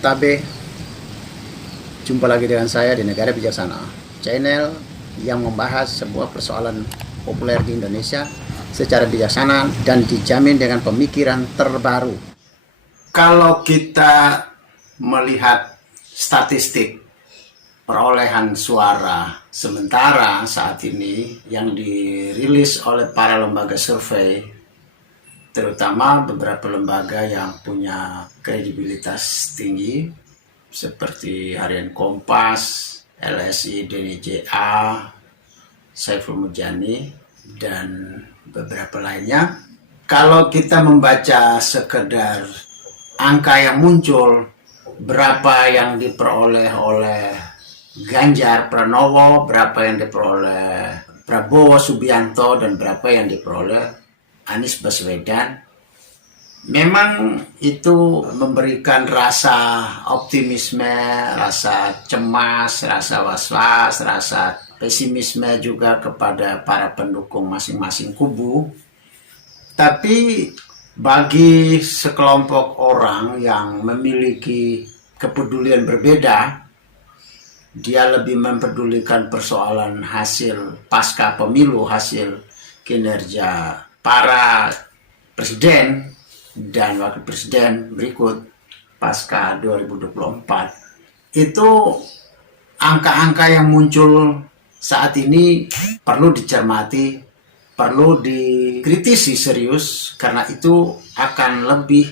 Tabe, jumpa lagi dengan saya di Negara Bijaksana, channel yang membahas sebuah persoalan populer di Indonesia secara bijaksana dan dijamin dengan pemikiran terbaru. Kalau kita melihat statistik perolehan suara sementara saat ini yang dirilis oleh para lembaga survei, terutama beberapa lembaga yang punya kredibilitas tinggi seperti Harian Kompas, LSI, DNJA, Saiful Mujani, dan beberapa lainnya. Kalau kita membaca sekedar angka yang muncul, berapa yang diperoleh oleh Ganjar Pranowo, berapa yang diperoleh Prabowo Subianto, dan berapa yang diperoleh Anies Baswedan, memang itu memberikan rasa optimisme, rasa cemas, rasa was-was, rasa pesimisme juga kepada para pendukung masing-masing kubu. Tapi bagi sekelompok orang yang memiliki kepedulian berbeda, dia lebih mempedulikan persoalan hasil pasca pemilu, hasil kinerja para presiden dan wakil presiden berikut pasca 2024. Itu angka-angka yang muncul saat ini perlu dicermati, perlu dikritisi serius, karena itu akan lebih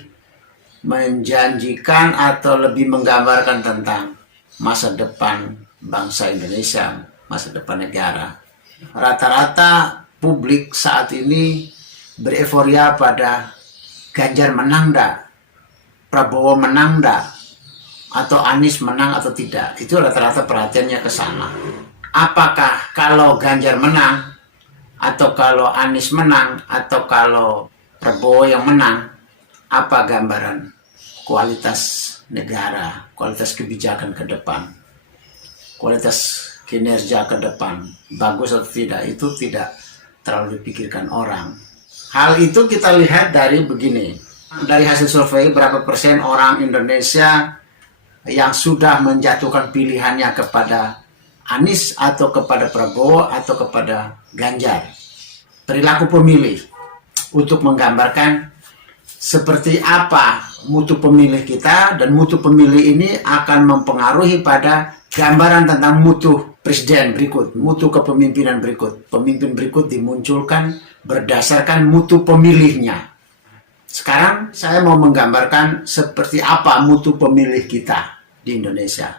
menjanjikan atau lebih menggambarkan tentang masa depan bangsa Indonesia, masa depan negara. Rata-rata publik saat ini bereforia pada Ganjar menang dak, Prabowo menang dak, atau Anies menang atau tidak. Itu rata-rata perhatiannya ke sana. Apakah kalau Ganjar menang, atau kalau Anies menang, atau kalau Prabowo yang menang, apa gambaran kualitas negara, kualitas kebijakan ke depan, kualitas kinerja ke depan, bagus atau tidak, itu tidak terlalu dipikirkan orang. Hal itu kita lihat dari begini, dari hasil survei berapa persen orang Indonesia yang sudah menjatuhkan pilihannya kepada Anies atau kepada Prabowo atau kepada Ganjar. Perilaku pemilih untuk menggambarkan seperti apa mutu pemilih kita, dan mutu pemilih ini akan mempengaruhi pada gambaran tentang mutu presiden berikut, mutu kepemimpinan berikut. Pemimpin berikut dimunculkan berdasarkan mutu pemilihnya. Sekarang saya mau menggambarkan seperti apa mutu pemilih kita di Indonesia.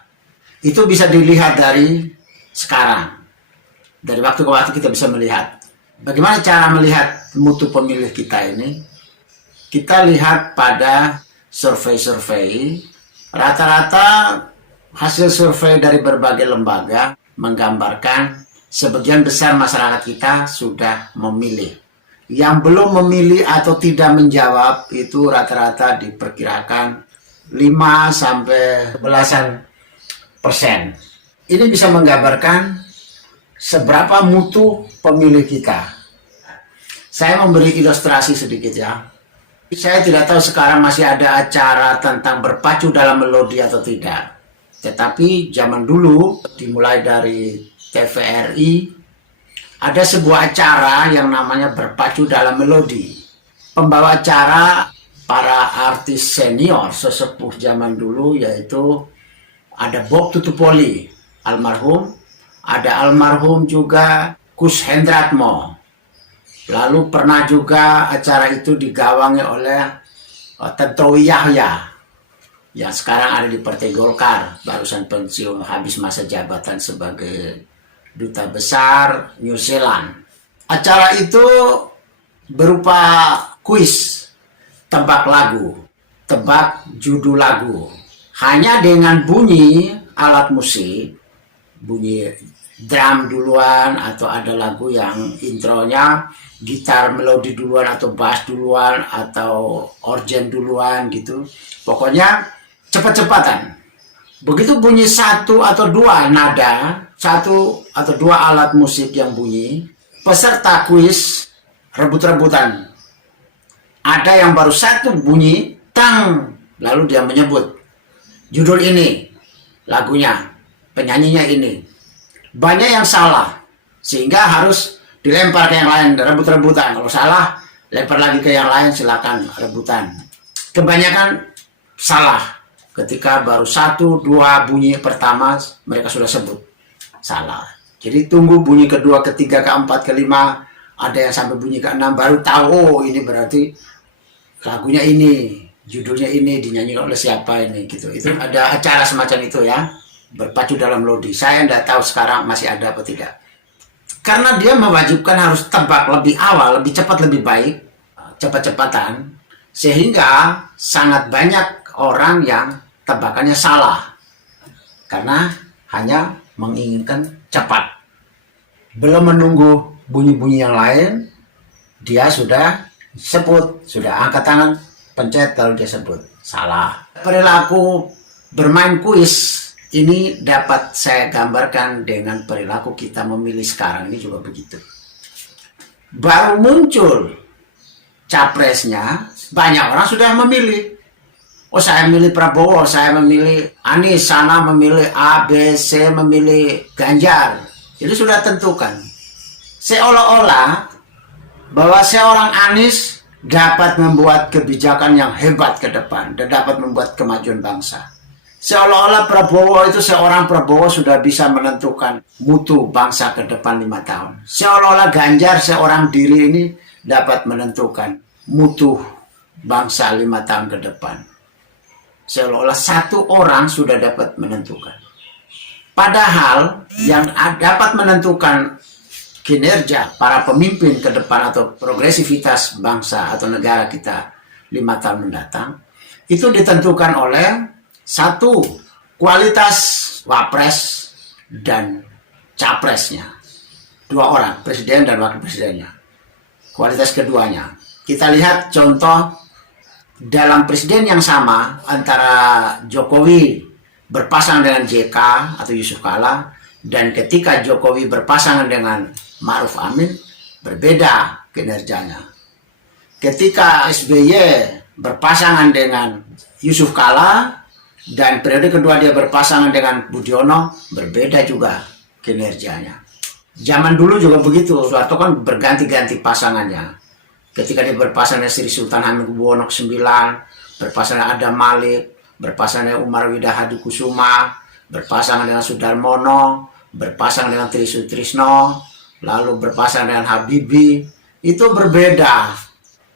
Itu bisa dilihat dari sekarang. Dari waktu ke waktu kita bisa melihat. Bagaimana cara melihat mutu pemilih kita ini? Kita lihat pada survei-survei. Rata-rata hasil survei dari berbagai lembaga menggambarkan sebagian besar masyarakat kita sudah memilih. Yang belum memilih atau tidak menjawab itu rata-rata diperkirakan 5 sampai belasan persen. Ini bisa menggambarkan seberapa mutu pemilih kita. Saya memberi ilustrasi sedikit ya. Saya tidak tahu sekarang masih ada acara tentang berpacu dalam melodi atau tidak. Tetapi zaman dulu, dimulai dari TVRI, ada sebuah acara yang namanya berpacu dalam melodi. Pembawa acara para artis senior sesepuh zaman dulu, yaitu ada Bob Tutupoli, almarhum, ada almarhum juga Kus Hendratmo. Lalu pernah juga acara itu digawangi oleh Tantowi Yahya, yang sekarang ada di Partai Golkar, barusan pensiun habis masa jabatan sebagai Duta Besar New Zealand. Acara itu berupa kuis, tebak lagu, tebak judul lagu. Hanya dengan bunyi alat musik, bunyi drum duluan, atau ada lagu yang intronya gitar melodi duluan, atau bass duluan, atau organ duluan gitu. Pokoknya cepat-cepatan. Begitu bunyi satu atau dua nada, satu atau dua alat musik yang bunyi, peserta kuis rebut-rebutan. Ada yang baru satu bunyi, tang, lalu dia menyebut judul ini, lagunya, penyanyinya ini. Banyak yang salah, sehingga harus dilempar ke yang lain, rebut-rebutan. Kalau salah, lempar lagi ke yang lain, silakan rebutan. Kebanyakan salah. Ketika baru 1-2 bunyi pertama, mereka sudah sebut salah. Jadi tunggu bunyi kedua, ketiga, keempat, kelima, ada yang sampai bunyi ke-6 baru tahu, oh ini berarti lagunya ini, judulnya ini, dinyanyikan oleh siapa ini gitu. Itu ada acara semacam itu ya, berpacu dalam lodi. Saya tidak tahu sekarang masih ada atau tidak. Karena dia mewajibkan harus tebak lebih awal, lebih cepat, lebih baik, cepat-cepatan, sehingga sangat banyak orang yang tebakannya salah karena hanya menginginkan cepat, belum menunggu bunyi-bunyi yang lain, dia sudah sebut, sudah angkat tangan, pencet, lalu dia sebut salah. Perilaku bermain kuis ini dapat saya gambarkan dengan perilaku kita memilih sekarang ini juga begitu. Baru muncul capresnya, banyak orang sudah memilih. Oh, saya memilih Prabowo, saya memilih Anies, sana memilih A, B, C, memilih Ganjar. Jadi sudah tentukan. Seolah-olah bahwa seorang Anies dapat membuat kebijakan yang hebat ke depan dan dapat membuat kemajuan bangsa. Seolah-olah Prabowo itu, seorang Prabowo sudah bisa menentukan mutu bangsa ke depan 5 tahun. Seolah-olah Ganjar, seorang diri ini dapat menentukan mutu bangsa 5 tahun ke depan. Seolah-olah satu orang sudah dapat menentukan. Padahal yang dapat menentukan kinerja para pemimpin ke depan atau progresivitas bangsa atau negara kita 5 tahun mendatang, itu ditentukan oleh satu, kualitas wapres dan capresnya. 2 orang, presiden dan wakil presidennya. Kualitas keduanya. Kita lihat contoh dalam presiden yang sama antara Jokowi berpasangan dengan JK atau Yusuf Kala, dan ketika Jokowi berpasangan dengan Ma'ruf Amin, berbeda kinerjanya. Ketika SBY berpasangan dengan Yusuf Kala dan periode kedua dia berpasangan dengan Budiono, berbeda juga kinerjanya. Zaman dulu juga begitu, Soeharto kan berganti-ganti pasangannya. Ketika dia berpasangan dengan Sri Sultan Hamengkubuwono ke-9, berpasangan Adam Malik, berpasangan dengan Umar Wida Hadikusuma, berpasangan dengan Sudarmono, berpasangan dengan Tri Sutrisno, lalu berpasangan dengan Habibie, itu berbeda,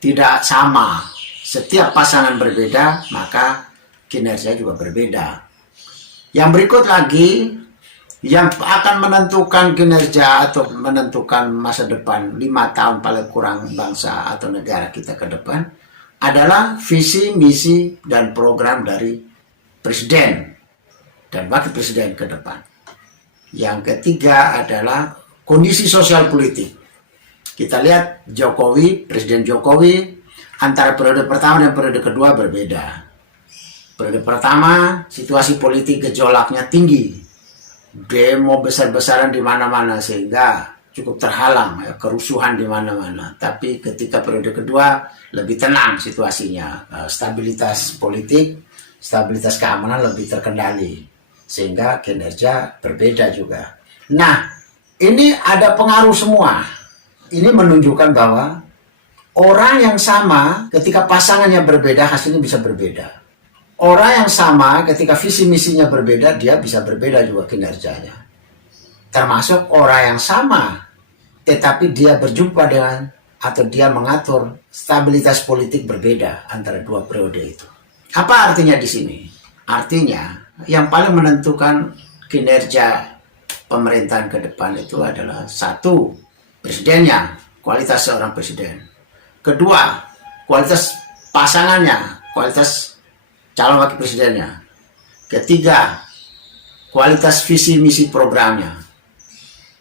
tidak sama. Setiap pasangan berbeda, maka kinerja juga berbeda. Yang berikut lagi, yang akan menentukan kinerja atau menentukan masa depan 5 tahun paling kurang bangsa atau negara kita ke depan adalah visi, misi, dan program dari presiden dan wakil presiden ke depan. Yang ketiga adalah kondisi sosial politik. Kita lihat Jokowi, Presiden Jokowi, antara periode pertama dan periode kedua berbeda. Periode pertama, situasi politik gejolaknya tinggi. Demo besar-besaran di mana-mana sehingga cukup terhalang, ya, kerusuhan di mana-mana. Tapi ketika periode kedua lebih tenang situasinya, stabilitas politik, stabilitas keamanan lebih terkendali sehingga kinerja berbeda juga. Nah, ini ada pengaruh semua. Ini menunjukkan bahwa orang yang sama ketika pasangannya berbeda hasilnya bisa berbeda. Orang yang sama ketika visi misinya berbeda, dia bisa berbeda juga kinerjanya. Termasuk orang yang sama, tetapi dia berjumpa dengan atau dia mengatur stabilitas politik berbeda antara 2 periode itu. Apa artinya di sini? Artinya yang paling menentukan kinerja pemerintahan ke depan itu adalah 1, presidennya, kualitas seorang presiden. Kedua, kualitas pasangannya, kualitas calon wakil presidennya. Ketiga, kualitas visi misi programnya.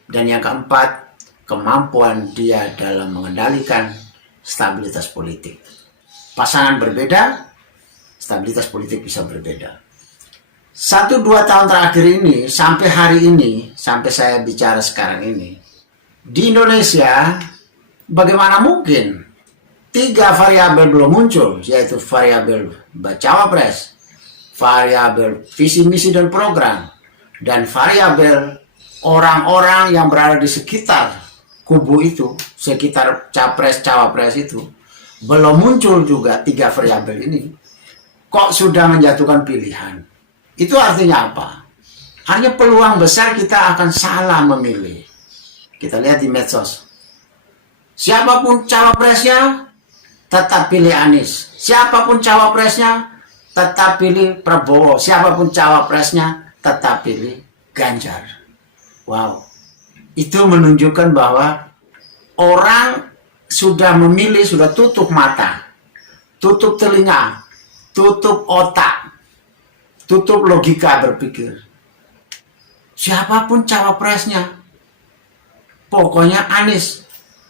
Dan yang keempat, kemampuan dia dalam mengendalikan stabilitas politik. Pasangan berbeda, stabilitas politik bisa berbeda. 1-2 tahun terakhir ini, sampai hari ini, sampai saya bicara sekarang ini, di Indonesia, bagaimana mungkin 3 variabel belum muncul, yaitu variabel bacawa pres, variabel visi misi dan program, dan variabel orang-orang yang berada di sekitar kubu itu, sekitar capres cawapres itu, belum muncul juga 3 variabel ini, kok sudah menjatuhkan pilihan. Itu artinya apa? Artinya peluang besar kita akan salah memilih. Kita lihat di medsos, siapapun cawapresnya tetap pilih Anies, siapapun cawapresnya tetap pilih Prabowo, siapapun cawapresnya tetap pilih Ganjar. Wow, itu menunjukkan bahwa orang sudah memilih, sudah tutup mata, tutup telinga, tutup otak, tutup logika berpikir. Siapapun cawapresnya, pokoknya Anies.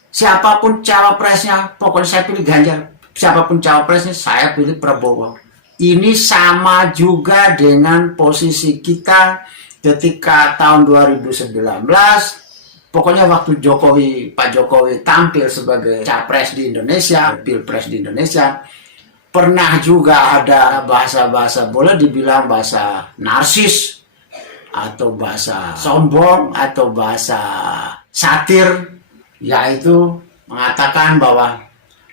Siapapun cawapresnya, pokoknya saya pilih Ganjar. Siapapun cawapresnya, saya pilih Prabowo. Ini sama juga dengan posisi kita ketika tahun 2019. Pokoknya waktu Pak Jokowi tampil sebagai capres di Indonesia, pilpres di Indonesia, pernah juga ada bahasa-bahasa, boleh dibilang bahasa narsis, atau bahasa sombong, atau bahasa satir, yaitu mengatakan bahwa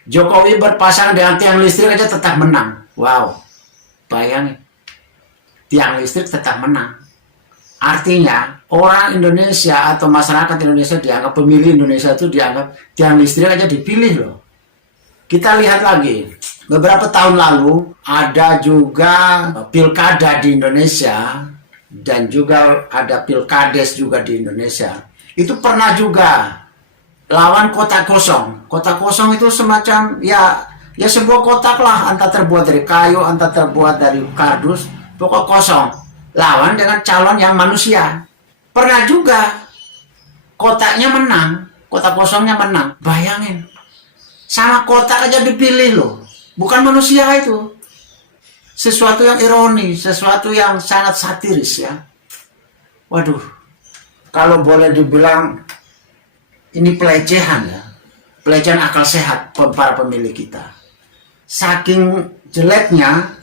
Jokowi berpasangan dengan tiang listrik aja tetap menang. Wow, bayangin, tiang listrik tetap menang. Artinya orang Indonesia atau masyarakat Indonesia dianggap, pemilih Indonesia itu dianggap tiang listrik aja dipilih loh. Kita lihat lagi, beberapa tahun lalu ada juga pilkada di Indonesia, dan juga ada pilkades juga di Indonesia. Itu pernah juga lawan kotak kosong. Kotak kosong itu semacam ya sebuah kotak lah, entah terbuat dari kayu, entah terbuat dari kardus, pokok kosong. Lawan dengan calon yang manusia. Pernah juga kotaknya menang, kotak kosongnya menang. Bayangin, sama kotak aja dipilih loh, bukan manusia itu. Sesuatu yang ironi, sesuatu yang sangat satiris ya. Waduh, kalau boleh dibilang ini pelecehan ya, pelecehan akal sehat para pemilih kita. Saking jeleknya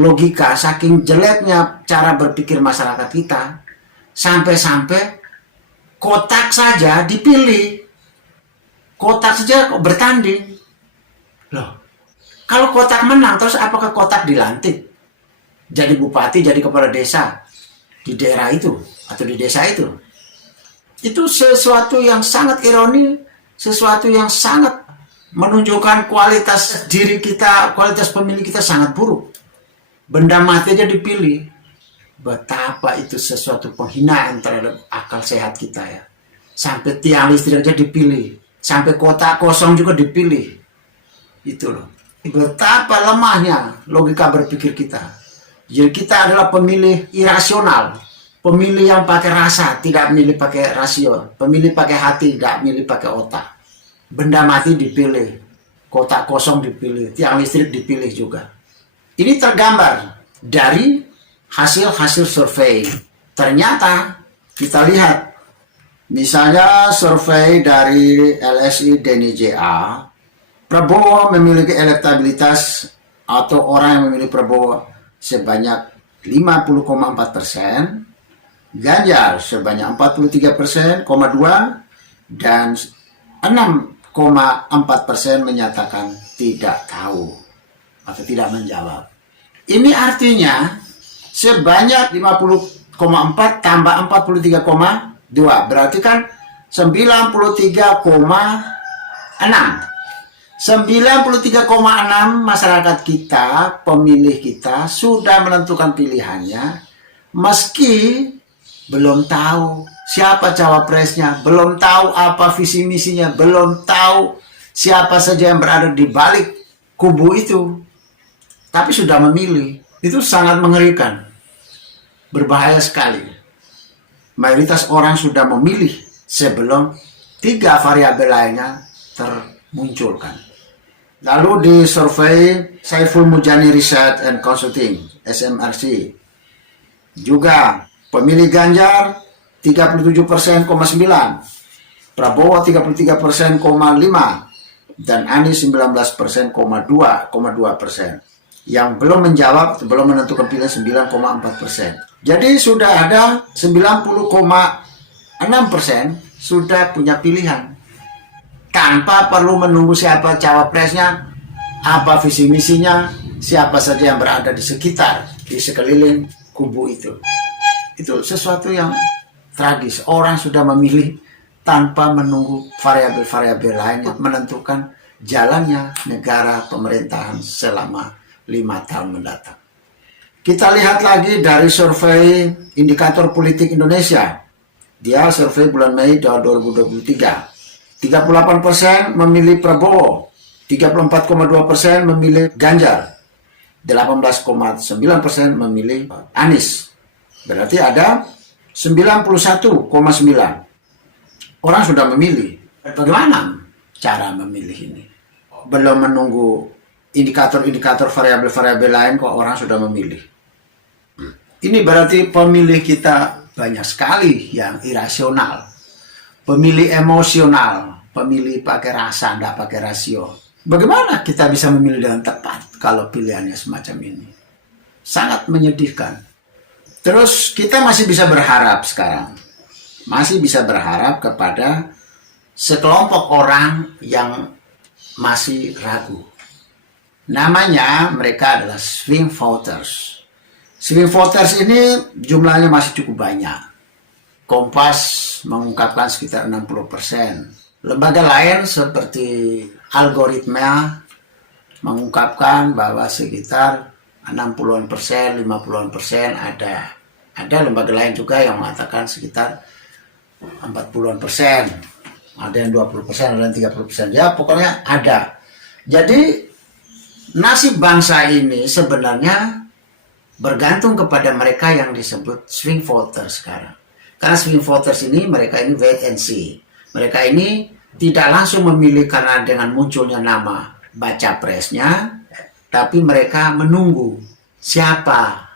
logika, saking jeleknya cara berpikir masyarakat kita, sampai-sampai kotak saja dipilih, kotak saja bertanding. Loh, kalau kotak menang, terus apakah kotak dilantik jadi bupati, jadi kepala desa di daerah itu atau di desa itu? Itu sesuatu yang sangat ironi, sesuatu yang sangat menunjukkan kualitas diri kita, kualitas pemilih kita sangat buruk. Benda mati aja dipilih. Betapa itu sesuatu penghinaan terhadap akal sehat kita ya. Sampai tiang listrik aja dipilih, sampai kotak kosong juga dipilih. Itu loh. Betapa lemahnya logika berpikir kita. Jadi kita adalah pemilih irasional, pemilih yang pakai rasa, tidak memilih pakai rasio, pemilih pakai hati, tidak memilih pakai otak. Benda mati dipilih, kotak kosong dipilih, tiang listrik dipilih juga. Ini tergambar dari hasil-hasil survei. Ternyata kita lihat, misalnya survei dari LSI Denny JA, Prabowo memiliki elektabilitas atau orang yang memilih Prabowo sebanyak 50,4%, Ganjar sebanyak 43,2%, dan 6,4% menyatakan tidak tahu atau tidak menjawab. Ini artinya sebanyak 50,4 tambah 43,2, berarti kan 93,6. 93,6 masyarakat kita, pemilih kita sudah menentukan pilihannya, meski belum tahu siapa cawapresnya, belum tahu apa visi misinya, belum tahu siapa saja yang berada di balik kubu itu, tapi sudah memilih. Itu sangat mengerikan, berbahaya sekali. Mayoritas orang sudah memilih sebelum 3 variabel lainnya termunculkan. Lalu di survei Saiful Mujani Research and Consulting (SMRC) juga pemilih Ganjar 37,9%, Prabowo 33,5%, dan Anies 19,2%. Yang belum menjawab, belum menentukan pilihan 9,4%. Jadi sudah ada 90,6% sudah punya pilihan. Tanpa perlu menunggu siapa cawapresnya, apa visi misinya, siapa saja yang berada di sekitar, di sekeliling kubu itu. Itu sesuatu yang tragis. Orang sudah memilih tanpa menunggu variabel-variabel lain yang menentukan jalannya negara pemerintahan selama 5 tahun mendatang. Kita lihat lagi dari survei Indikator Politik Indonesia. Dia survei bulan Mei tahun 2023. 38% memilih Prabowo, 34,2% memilih Ganjar, 18,9% memilih Anies. Berarti ada 91,9% orang sudah memilih. Bagaimana cara memilih ini? Belum menunggu indikator-indikator variabel-variabel lain kok orang sudah memilih. Ini berarti pemilih kita banyak sekali yang irasional. Pemilih emosional, pemilih pakai rasa, tidak pakai rasio. Bagaimana kita bisa memilih dengan tepat kalau pilihannya semacam ini? Sangat menyedihkan. Terus kita masih bisa berharap sekarang. Masih bisa berharap kepada sekelompok orang yang masih ragu. Namanya mereka adalah swing voters. Swing voters ini jumlahnya masih cukup banyak. Kompas mengungkapkan sekitar 60%. Lembaga lain seperti Algoritma mengungkapkan bahwa sekitar 60%, 50% ada. Ada lembaga lain juga yang mengatakan sekitar 40%. Ada yang 20%, ada yang 30%. Ya pokoknya ada. Jadi nasib bangsa ini sebenarnya bergantung kepada mereka yang disebut swing voters sekarang. Karena swing voters ini, mereka ini wait and see. Mereka ini tidak langsung memilih karena dengan munculnya nama baca presnya, tapi mereka menunggu siapa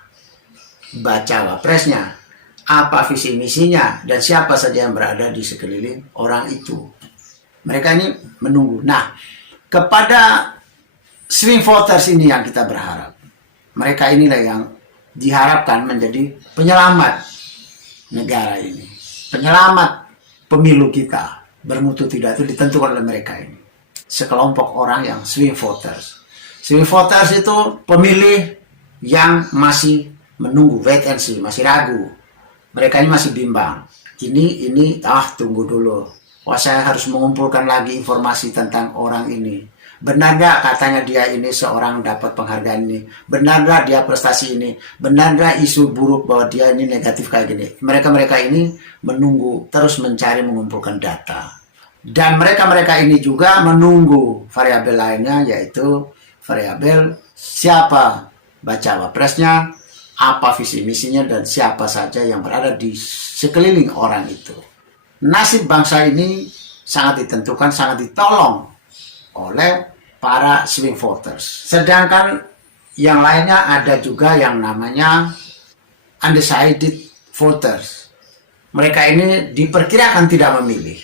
baca presnya, apa visi misinya, dan siapa saja yang berada di sekeliling orang itu. Mereka ini menunggu. Nah, kepada swing voters ini yang kita berharap. Mereka inilah yang diharapkan menjadi penyelamat negara ini. Penyelamat pemilu kita. Bermutu tidak itu ditentukan oleh mereka ini. Sekelompok orang yang swing voters. Swing voters itu pemilih yang masih menunggu, wait and see, masih ragu. Mereka ini masih bimbang. Tunggu dulu. Wah, saya harus mengumpulkan lagi informasi tentang orang ini. Benar nggak katanya dia ini seorang dapat penghargaan ini? Benar nggak dia prestasi ini? Benar nggak isu buruk bahwa dia ini negatif kayak gini? Mereka ini menunggu, terus mencari mengumpulkan data. Dan mereka ini juga menunggu variabel lainnya, yaitu variabel siapa baca wapresnya, apa visi misinya, dan siapa saja yang berada di sekeliling orang itu. Nasib bangsa ini sangat ditentukan, sangat ditolong oleh para swing voters. Sedangkan yang lainnya ada juga yang namanya undecided voters. Mereka ini diperkirakan tidak memilih.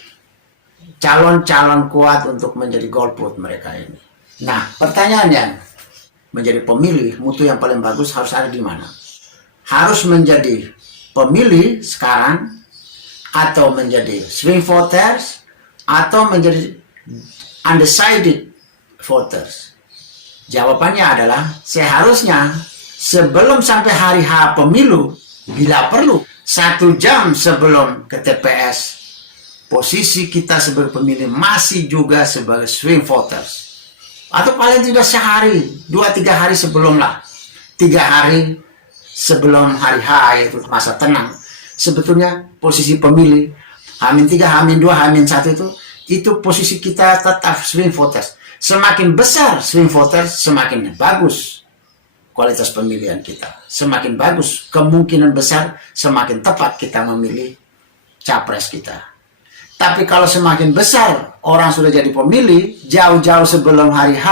Calon-calon kuat untuk menjadi golput mereka ini. Nah, pertanyaannya, menjadi pemilih, mutu yang paling bagus harus ada di mana? Harus menjadi pemilih sekarang, atau menjadi swing voters, atau menjadi undecided voters? Jawabannya adalah seharusnya sebelum sampai hari H pemilu, bila perlu 1 jam sebelum ke TPS, posisi kita sebagai pemilih masih juga sebagai swing voters. Atau paling tidak sehari, 2-3 hari sebelum lah. 3 hari sebelum hari H, yaitu masa tenang. Sebetulnya posisi pemilih H-3, H-2, H-1 itu posisi kita tetap swing voters. Semakin besar swing voters, semakin bagus kualitas pemilihan kita. Semakin bagus, kemungkinan besar semakin tepat kita memilih capres kita. Tapi kalau semakin besar orang sudah jadi pemilih, jauh-jauh sebelum hari H,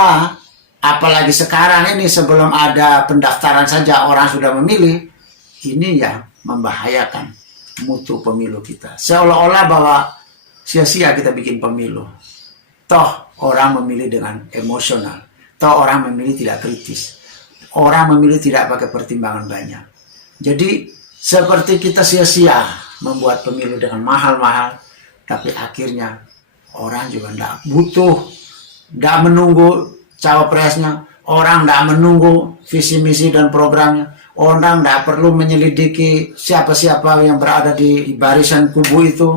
apalagi sekarang ini sebelum ada pendaftaran saja orang sudah memilih, ini yang membahayakan mutu pemilu kita. Seolah-olah bahwa sia-sia kita bikin pemilu. Toh orang memilih dengan emosional. Toh orang memilih tidak kritis. orang memilih tidak pakai pertimbangan banyak. Jadi seperti kita sia-sia membuat pemilu dengan mahal-mahal, tapi akhirnya orang juga tidak butuh, tidak menunggu cawapresnya, orang tidak menunggu visi misi dan programnya, orang tidak perlu menyelidiki siapa-siapa yang berada di barisan kubu itu.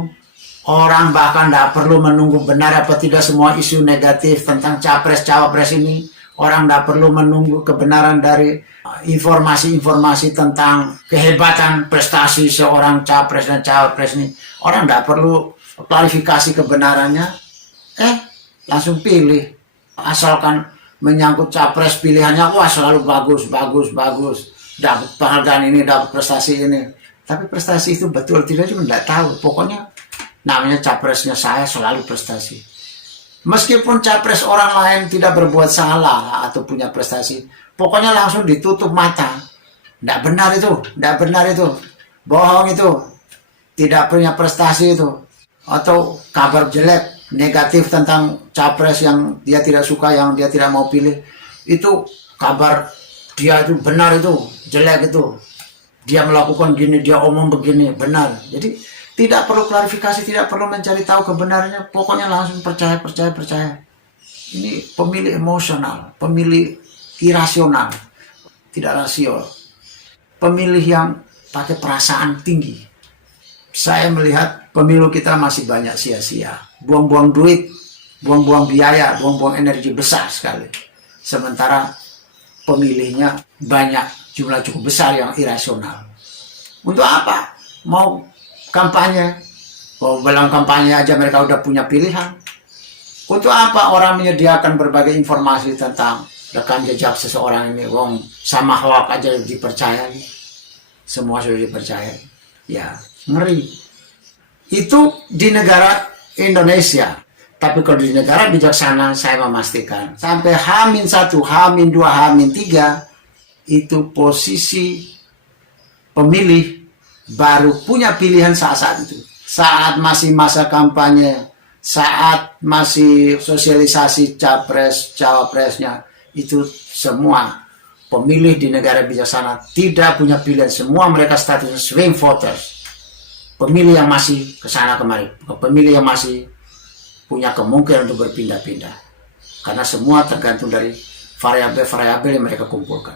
Orang bahkan tidak perlu menunggu benar apa tidak semua isu negatif tentang capres-cawapres ini. Orang tidak perlu menunggu kebenaran dari informasi-informasi tentang kehebatan prestasi seorang capres dan cawapres ini. Orang tidak perlu klarifikasi kebenarannya. Langsung pilih. Asalkan menyangkut capres pilihannya, wah selalu bagus. Dapat penghargaan ini, dapat prestasi ini. Tapi prestasi itu betul tidak juga tidak tahu. Pokoknya namanya capresnya saya selalu prestasi. Meskipun capres orang lain tidak berbuat salah atau punya prestasi, pokoknya langsung ditutup mata. Tidak benar itu, bohong itu, tidak punya prestasi itu, atau kabar jelek, negatif tentang capres yang dia tidak suka, yang dia tidak mau pilih, itu kabar dia itu benar itu, jelek itu, dia melakukan gini, dia omong begini, benar. Jadi tidak perlu klarifikasi, tidak perlu mencari tahu kebenarannya, pokoknya langsung percaya. Ini pemilih emosional, pemilih irasional, tidak rasio, pemilih yang pakai perasaan tinggi. Saya melihat pemilu kita masih banyak sia-sia, buang-buang duit, buang-buang biaya, buang-buang energi besar sekali. Sementara pemilihnya banyak, jumlah cukup besar yang irasional. Untuk apa? Mau kampanye, dalam kampanye aja mereka udah punya pilihan. Untuk apa orang menyediakan berbagai informasi tentang rekam jejak seseorang ini? Wong sama hoak aja dipercayai, semua sudah dipercayai. Ya ngeri. Itu di negara Indonesia. Tapi kalau di negara bijaksana, saya memastikan sampai H-1, H-2, H-3 itu posisi pemilih baru punya pilihan saat itu. Saat masih masa kampanye, saat masih sosialisasi capres, cawapresnya, itu semua pemilih di negara bijaksana tidak punya pilihan. Semua mereka status swing voters. Pemilih yang masih kesana kemari, pemilih yang masih punya kemungkinan untuk berpindah-pindah. Karena semua tergantung dari variabel-variabel yang mereka kumpulkan.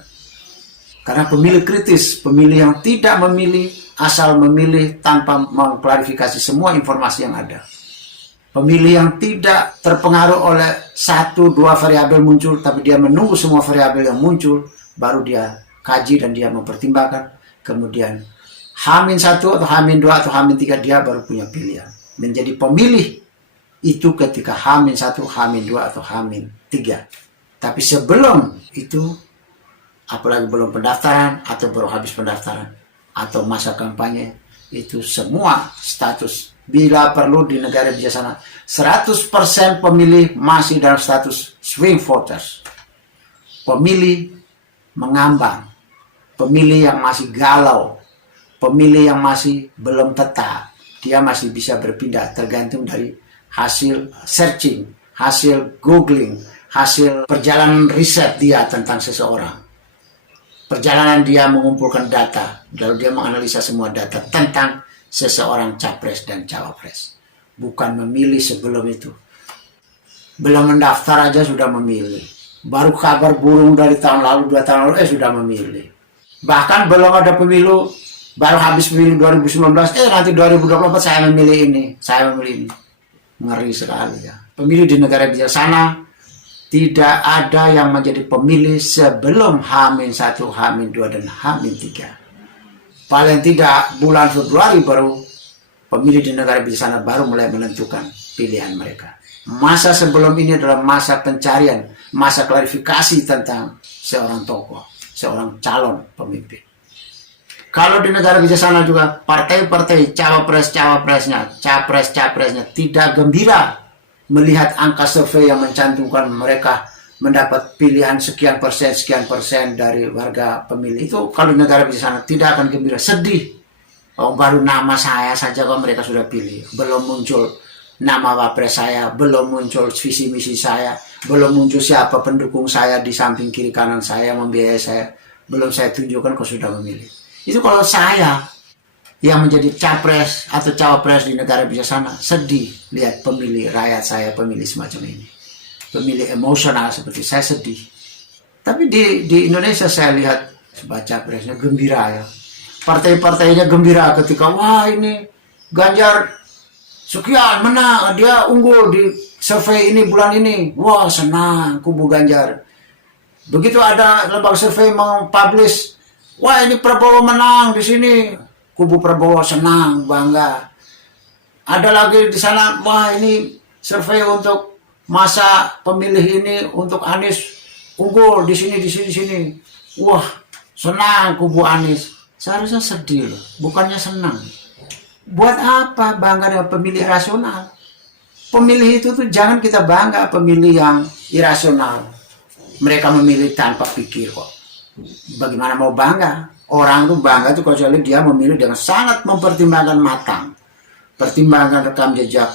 Karena pemilih kritis, pemilih yang tidak memilih, asal memilih tanpa mengklarifikasi semua informasi yang ada. Pemilih yang tidak terpengaruh oleh 1-2 variabel muncul, tapi dia menunggu semua variabel yang muncul, baru dia kaji dan dia mempertimbangkan. Kemudian H-1 atau H-2 atau H-3 dia baru punya pilihan. Menjadi pemilih itu ketika H-1, H-2 atau H-3. Tapi sebelum itu, apalagi belum pendaftaran atau baru habis pendaftaran atau masa kampanye, itu semua status, bila perlu di negara bijaksana 100% pemilih masih dalam status swing voters. Pemilih mengambang, pemilih yang masih galau, pemilih yang masih belum tetap, dia masih bisa berpindah tergantung dari hasil searching, hasil googling, hasil perjalanan riset dia tentang seseorang. Perjalanan dia mengumpulkan data, lalu dia menganalisa semua data tentang seseorang capres dan cawapres. Bukan memilih sebelum itu. Belum mendaftar aja sudah memilih. Baru kabar burung dari tahun lalu, 2 tahun lalu, sudah memilih. Bahkan belum ada pemilu, baru habis pemilu 2019, nanti 2024 saya memilih ini, saya memilih ini. Ngeri sekali ya. Pemilih di negara bijaksana tidak ada yang menjadi pemilih sebelum H-1, H-2 dan H-3. Paling tidak bulan Februari baru pemilih di negara bijaksana baru mulai menentukan pilihan mereka. Masa sebelum ini adalah masa pencarian, masa klarifikasi tentang seorang tokoh, seorang calon pemimpin. Kalau di negara bijaksana juga partai-partai cawapres-cawapresnya, capres-capresnya tidak gembira melihat angka survei yang mencantumkan mereka mendapat pilihan sekian persen dari warga pemilih. Itu kalau di negara bijaksana tidak akan gembira, sedih. Oh, baru nama saya saja kok mereka sudah pilih, belum muncul nama wapres saya, belum muncul visi misi saya, belum muncul siapa pendukung saya di samping kiri kanan saya, membiayai saya, belum saya tunjukkan kau sudah memilih. Itu kalau saya yang menjadi capres atau cawapres di negara bijaksana, sedih lihat pemilih rakyat saya, pemilih semacam ini. Pemilih emosional seperti saya, sedih. Tapi di Indonesia saya lihat baca presnya gembira ya. Partai-partainya gembira ketika wah ini Ganjar sekian menang, dia unggul di survei ini bulan ini. Wah senang kubu Ganjar. Begitu ada lembaga survei mempublish, wah ini Prabowo menang di sini. Kubu Prabowo senang, bangga. Ada lagi di sana, wah ini survei untuk masa pemilih ini untuk Anies unggul di sini, di sini, di sini. Wah, senang kubu Anies. Seharusnya sedih loh, bukannya senang. Buat apa bangga dengan pemilih rasional? Pemilih itu tuh jangan kita bangga pemilih yang irasional. Mereka memilih tanpa pikir kok. Bagaimana mau bangga? Orang tuh bangga tuh kecuali dia memilih dengan sangat mempertimbangkan matang. Pertimbangan rekam jejak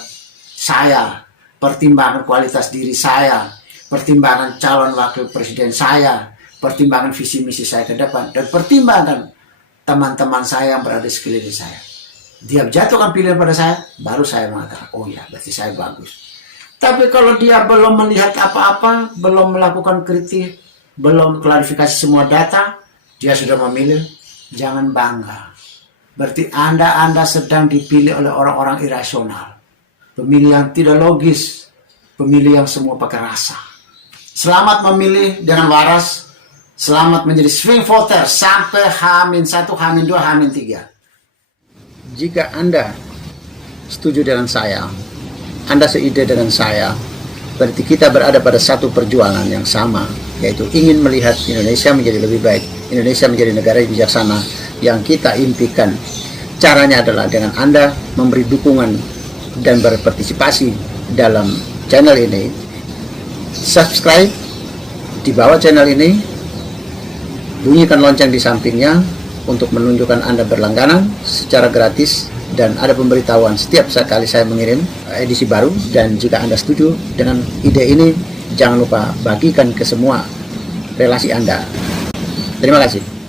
saya, pertimbangan kualitas diri saya, pertimbangan calon wakil presiden saya, pertimbangan visi misi saya ke depan, dan pertimbangan teman-teman saya yang berada di sekeliling saya. Dia jatuhkan pilihan pada saya, baru saya mengatakan, oh ya berarti saya bagus. Tapi kalau dia belum melihat apa-apa, belum melakukan kritik, belum klarifikasi semua data, dia sudah memilih, jangan bangga. Berarti Anda sedang dipilih oleh orang-orang irasional. Pemilih yang tidak logis, pemilih yang semua pakai rasa. Selamat memilih dengan waras, selamat menjadi swing voter sampai H-1, H-2, H-3. Jika Anda setuju dengan saya, Anda seide dengan saya, berarti kita berada pada satu perjuangan yang sama, yaitu ingin melihat Indonesia menjadi lebih baik, Indonesia menjadi negara yang bijaksana yang kita impikan. Caranya adalah dengan Anda memberi dukungan dan berpartisipasi dalam channel ini. Subscribe di bawah channel ini, bunyikan lonceng di sampingnya untuk menunjukkan Anda berlangganan secara gratis, dan ada pemberitahuan setiap kali saya mengirim edisi baru. Dan jika Anda setuju dengan ide ini, jangan lupa bagikan ke semua relasi Anda. Terima kasih.